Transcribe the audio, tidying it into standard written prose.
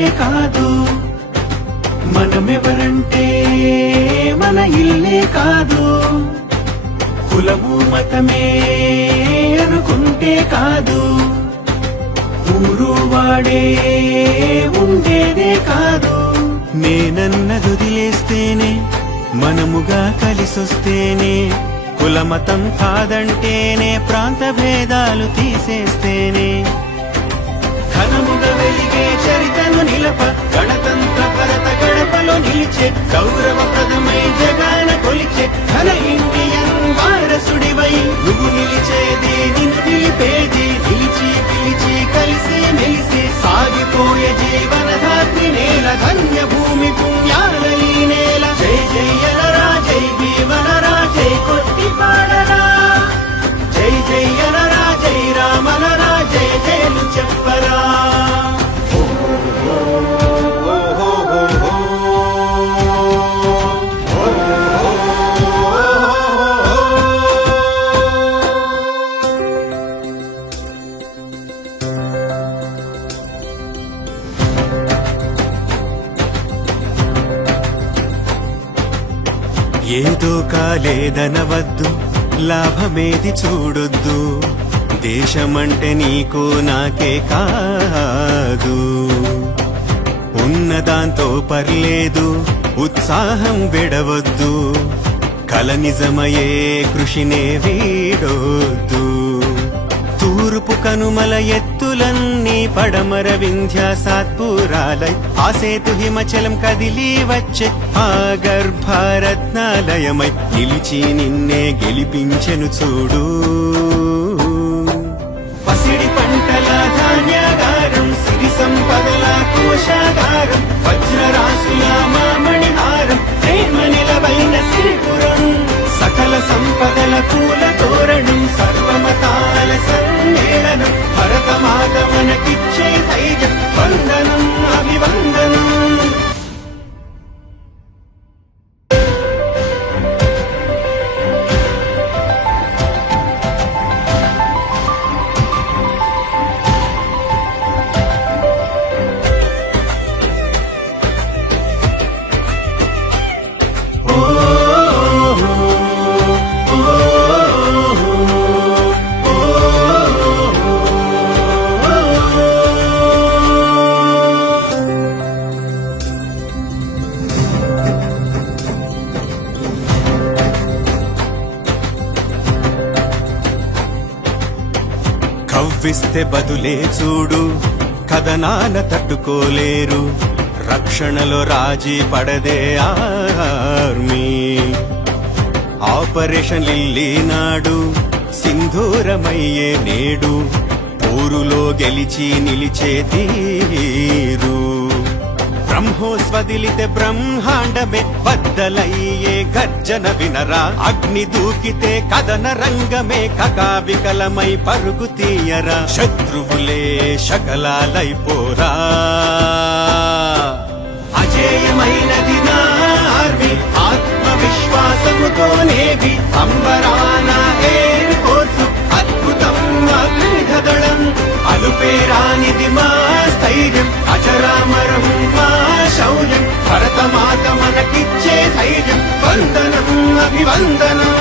ఇల్లే కాదు, మనమెవరంటే మన ఇల్లే కాదు. కులము మతమే అనుకుంటే కాదు, ఊరు వాడే ఉండేదే కాదు. నేనన్నదొదిలేస్తేనే మనముగా కలిసొస్తేనే, కులమతం కాదంటేనే ప్రాంత భేదాలు తీసేస్తేనే, ఘనముగా వెలిగే చరితను నిలప గణతంత్ర భరత గడపలో నిలిచే, గౌరవప్రదమై జగాన కొలిచే ఘన ఇండియన్ వారసుడివై నువ్వు నిలిచేది, నిన్ను నిలిపేది, నిలిచి పిలిచి కలిసి మెలిసి సాగిపోయే జీవనధాత్రి నేల, ధన్య భూమి పుణ్యాల ఈ నేల. జై జయలరా జై భీమలరా జై కొట్టి పాడరా, జై జయలరా జై రామలరా జై జయలు చెప్పరా. ఏదో కాలేదనవద్దు, లాభమేది చూడొద్దు, దేశమంటే నీకు నాకే కాదు. ఉన్నదాంతో పర్లేదు, ఉత్సాహం విడవద్దు, కల నిజమయే కృషినే వీడొద్దు. తూర్పు కనుమల ఎత్తులన్నీ పడమర వింధ్య సాత్పురాలై, ఆ సేతు హిమచలం కదిలి వచ్చే ఆ గర్భరత్నాలయమై నిలిచి నిన్నే గెలిపించెను చూడు. పసిడి పంటల ధాన్యాగారం, సిరి సంపదల కోశాగారం, వజ్రరాశుల మామణిహారం, ప్రేమ నిలవైన సిరిపురం, సకల సంపదల పూల తోరణం, సర్వమతాల సమ్మేళనం, భరతమాత మనకిచ్చే ధైర్యం, వందనం అభివందనం. కవ్విస్తే బదులే చూడు, కథనాన తట్టుకోలేరు, రక్షణలో రాజీ పడదే ఆర్మీ. ఆపరేషన్ లిల్లీ నాడు సింధూరమయ్యే నేడు, ఊరులో గెలిచి నిలిచే తీరు. బ్రహ్మోస్వదిలితే బ్రహ్మాండమే బద్దలయ్యే గర్జన వినరా, అగ్ని దూకితే కదన రంగమే కకావికలమై పరుగు తీయరా. శత్రువులే శకలాలైపోరా, అజేయమైనది నా ఆర్మీ, ఆత్మవిశ్వాసముతోనేవి అంబరాన ఎయిర్ ఫోర్సు, అద్భుతం అగ్నిదళం, అలుపేరానిది మా స్థైర్యం, అజరామరం మా శౌర్యం, భరతమాత మనకిచ్చే ధైర్యం, వందనం అభివందనం.